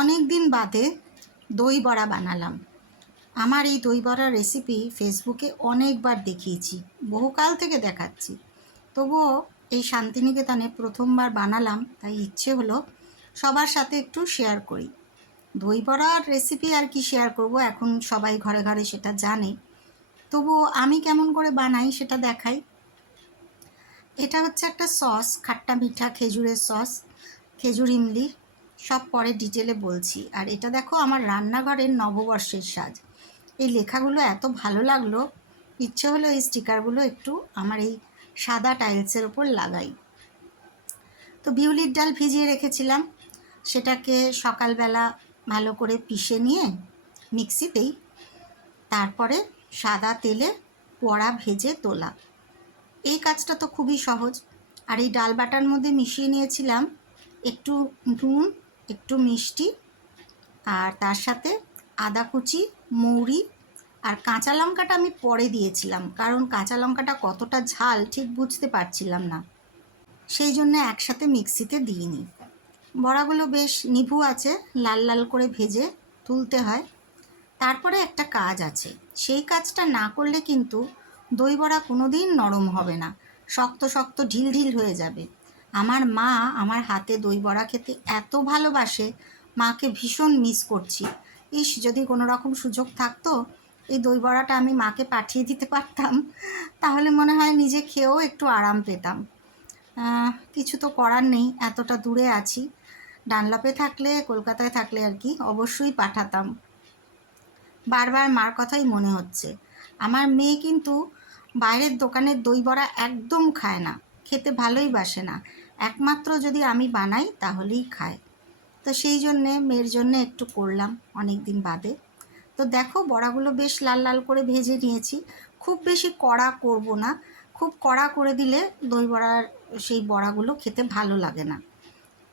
অনেক দিন বাদে দই বড়া বানালাম। আমার এই দই বড়ার রেসিপি ফেসবুকে অনেকবার দেখিয়েছি, বহুকাল থেকে দেখাচ্ছি। তবুও এই শান্তিনিকেতনে প্রথমবার বানালাম, তাই ইচ্ছে হলো সবার সাথে একটু শেয়ার করি। দই বড়ার রেসিপি আর কি শেয়ার করব, এখন সবাই ঘরে ঘরে সেটা জানে। তবুও আমি কেমন করে বানাই সেটা দেখাই। এটা হচ্ছে একটা সস, খাট্টা মিঠা খেজুরের সস, খেজুর ইমলি, সব পরে ডিটেলে বলছি। আর এটা দেখো আমার রান্নাঘরের নববর্ষের সাজ। এই লেখাগুলো এত ভালো লাগলো, ইচ্ছে হলো এই স্টিকারগুলো একটু আমার এই সাদা টাইলসের ওপর লাগাই। তো বিউলির ডাল ভিজিয়ে রেখেছিলাম, সেটাকে সকালবেলা ভালো করে পিষে নিয়ে মিক্সিতেই, তারপরে সাদা তেলে বড়া ভেজে তোলা। এই কাজটা তো খুবই সহজ। আর এই ডাল বাটার মধ্যে মিশিয়ে নিয়েছিলাম একটু নুন, একটু মিষ্টি, আর তার সাথে আদা কুচি, মৌরি আর কাঁচা লঙ্কাটা আমি পরে দিয়েছিলাম, কারণ কাঁচা লঙ্কাটা কতটা ঝাল ঠিক বুঝতে পারছিলাম না, সেই জন্য একসাথে মিক্সিতে দিইনি। বড়াগুলো বেশ নিভু আছে, লাল লাল করে ভেজে তুলতে হয়। তারপরে একটা কাজ আছে, সেই কাজটা না করলে কিন্তু দই বড়া কোনো দিন নরম হবে না, শক্ত শক্ত ঢিল ঢিল হয়ে যাবে। আমার মা আমার হাতে দই বড়া খেতে এত ভালোবাসে, মাকে ভীষণ মিস করছি। ইস, যদি কোনো রকম সুযোগ থাকতো এই দই বড়াটা আমি মাকে পাঠিয়ে দিতে পারতাম, তাহলে মনে হয় নিজে খেয়েও একটু আরাম পেতাম। কিছু তো করার নেই, এতটা দূরে আছি। ডানলপে থাকলে, কলকাতায় থাকলে আর কি অবশ্যই পাঠাতাম। বারবার মার কথাই মনে হচ্ছে। আমার মেয়ে কিন্তু বাইরের দোকানের দই বড়া একদম খায় না, খেতে ভালোই বাসে না। একমাত্র যদি আমি বানাই তাহলেই খায়। তো সেই জন্যে মেয়ের জন্যে একটু করলাম অনেক দিন বাদে। তো দেখো বড়াগুলো বেশ লাল লাল করে ভেজে নিয়েছি। খুব বেশি কড়া করব না, খুব কড়া করে দিলে দই বড়ার সেই বড়াগুলো খেতে ভালো লাগে না।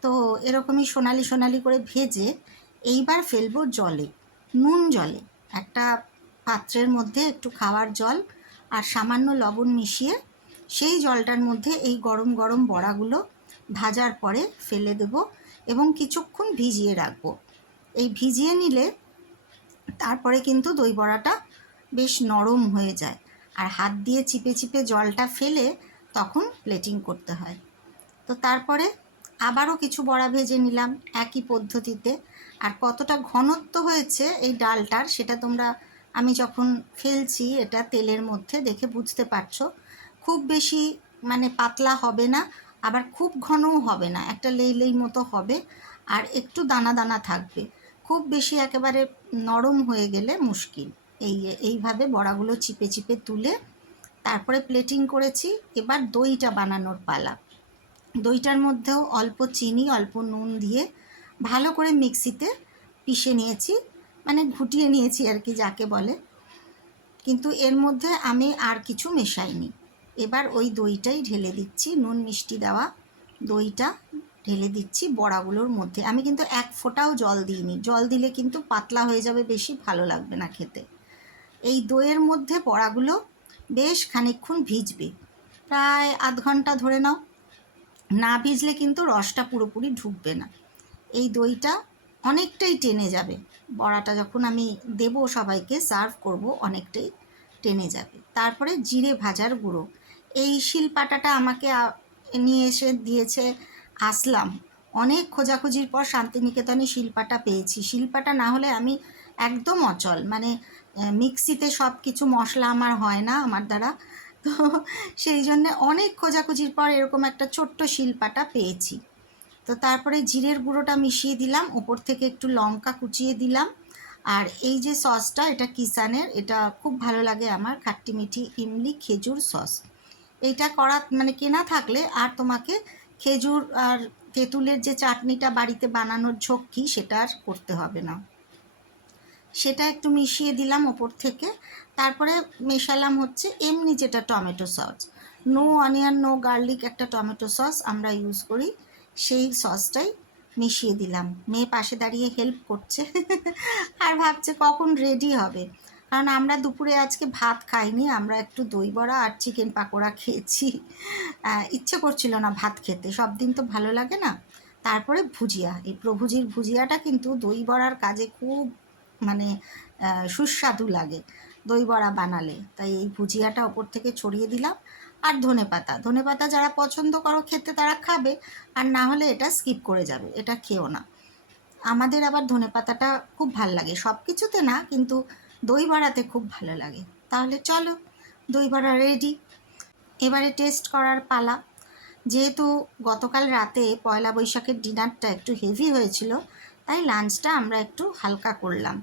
তো এরকমই সোনালি সোনালি করে ভেজে এইবার ফেলবো জলে, নুন জলে। একটা পাত্রের মধ্যে একটু খাওয়ার জল আর সামান্য লবণ মিশিয়ে সেই জলটার মধ্যে এই গরম গরম বড়াগুলো ভাজার পরে ফেলে দেব এবং কিছুক্ষণ ভিজিয়ে রাখবো। এই ভিজিয়ে নিলে তারপরে কিন্তু দই বড়াটা বেশ নরম হয়ে যায়, আর হাত দিয়ে চিপে চিপে জলটা ফেলে তখন প্লেটিং করতে হয়। তো তারপরে আবারও কিছু বড়া ভেজে নিলাম একই পদ্ধতিতে। আর কতটা ঘনত্ব হয়েছে এই ডালটার সেটা তোমরা, আমি যখন ফেলছি এটা তেলের মধ্যে দেখে বুঝতে পারছো। খুব বেশি মানে পাতলা হবে না, আবার খুব ঘনও হবে না, একটা লেই লেই মতো হবে, আর একটু দানা দানা থাকবে। খুব বেশি একেবারে নরম হয়ে গেলে মুশকিল। এইভাবে বড়াগুলো চিপে চিপে তুলে তারপরে প্লেটিং করেছি। এবার দইটা বানানোর পালা। দইটার মধ্যেও অল্প চিনি, অল্প নুন দিয়ে ভালো করে মিক্সিতে পিষে নিয়েছি, মানে ঘুটিয়ে নিয়েছি আর কি যাকে বলে। কিন্তু এর মধ্যে আমি আর কিছু মেশাইনি। এবার ওই দইটাই ঢেলে দিচ্ছি, নুন মিষ্টি দেওয়া দইটা ঢেলে দিচ্ছি বড়াগুলোর মধ্যে। আমি কিন্তু এক ফোঁটাও জল দিইনি, জল দিলে কিন্তু পাতলা হয়ে যাবে, বেশি ভালো লাগবে না খেতে। এই দইয়ের মধ্যে বড়াগুলো বেশ খানিকক্ষণ ভিজবে, প্রায় আধ ঘন্টা ধরে নাও। না ভিজলে কিন্তু রসটা পুরোপুরি ঢুকবে না, এই দইটা অনেকটাই টেনে যাবে। বড়াটা যখন আমি দেবো সবাইকে সার্ভ করব, অনেকটাই টেনে যাবে। তারপরে জিরে ভাজার গুঁড়ো, এই শিলপাটাটা আমাকে নিয়ে এসে দিয়েছে আসলাম। অনেক খোঁজাখুঁজির পর শান্তিনিকেতনে শিলপাটা পেয়েছি। শিলপাটা না হলে আমি একদম অচল, মানে মিক্সিতে সব কিছু মশলা আমার হয় না আমার দ্বারা। তো সেই জন্যে অনেক খোঁজাখুঁজির পর এরকম একটা ছোট্ট শিলপাটা পেয়েছি। তো তারপরে জিরের গুঁড়োটা মিশিয়ে দিলাম, ওপর থেকে একটু লঙ্কা কুচিয়ে দিলাম। আর এই যে সসটা, এটা কিষানের, এটা খুব ভালো লাগে আমার, খাট্টি মিঠি ইমলি খেজুর সস। এইটা করা মানে কেনা থাকলে আর তোমাকে খেজুর আর তেঁতুলের যে চাটনিটা বাড়িতে বানানোর ঝক্কি, সেটা আর করতে হবে না। সেটা একটু মিশিয়ে দিলাম ওপর থেকে। তারপরে মেশালাম হচ্ছে এমনি যেটা tomato sauce, no onion no garlic একটা টমেটো সস আমরা ইউজ করি, সেই সসটাই মিশিয়ে দিলাম। মেয়ে পাশে দাঁড়িয়ে হেল্প করছে আর ভাবছে কখন রেডি হবে, কারণ আমরা দুপুরে আজকে ভাত খাইনি, আমরা একটু দই বড়া আর চিকেন পাকোড়া খেয়েছি। ইচ্ছে করছিল না ভাত খেতে, সব দিন তো ভালো লাগে না। তারপরে ভুজিয়া, এই প্রভুজির ভুজিয়াটা কিন্তু দই বড়ার কাজে খুব মানে সুস্বাদু লাগে দই বড়া বানালে। তাই এই ভুজিয়াটা ওপর থেকে ছড়িয়ে দিলাম। আর ধনেপাতা, ধনেপাতা যারা পছন্দ করো খেতে তারা খাবে, আর না হলে এটা স্কিপ করে যাবে, এটা খেও না। আমাদের আবার ধনেপাতাটা খুব ভাল লাগে, সব কিছুতে না কিন্তু দই বড়াতে খুব ভালো লাগে। তাহলে চলো, দই বড়া রেডি। এবারে টেস্ট করার পালা। যেহেতু গতকাল রাতে পয়লা বৈশাখের ডিনারটা একটু হেভি হয়েছিল, তাই লাঞ্চটা আমরা একটু হালকা করলাম।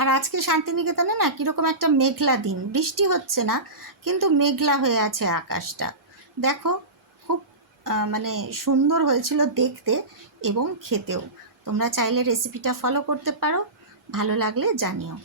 আর আজকে শান্তিনিকেতনে না কীরকম একটা মেঘলা দিন, বৃষ্টি হচ্ছে না কিন্তু মেঘলা হয়ে আছে আকাশটা। দেখো, খুব মানে সুন্দর হয়েছিল দেখতে এবং খেতেও। তোমরা চাইলে রেসিপিটা ফলো করতে পারো, ভালো লাগলে জানিও।